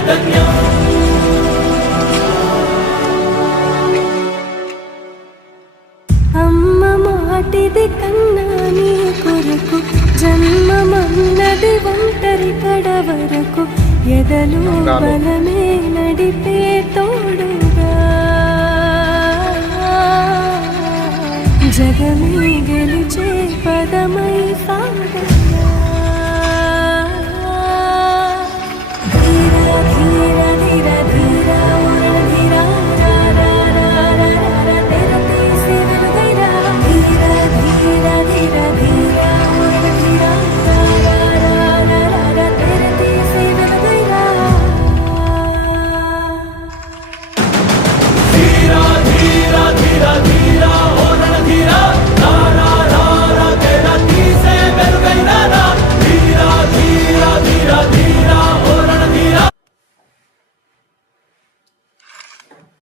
చైతన్యం. అమ్మ మాటిది కన్నా నీ కొరకు జన్మమన్నది ఒంటరి కడ వరకు ఎదలు బలమే నడిపే తోడుగా జగమే గెలిచే పదమై సాగ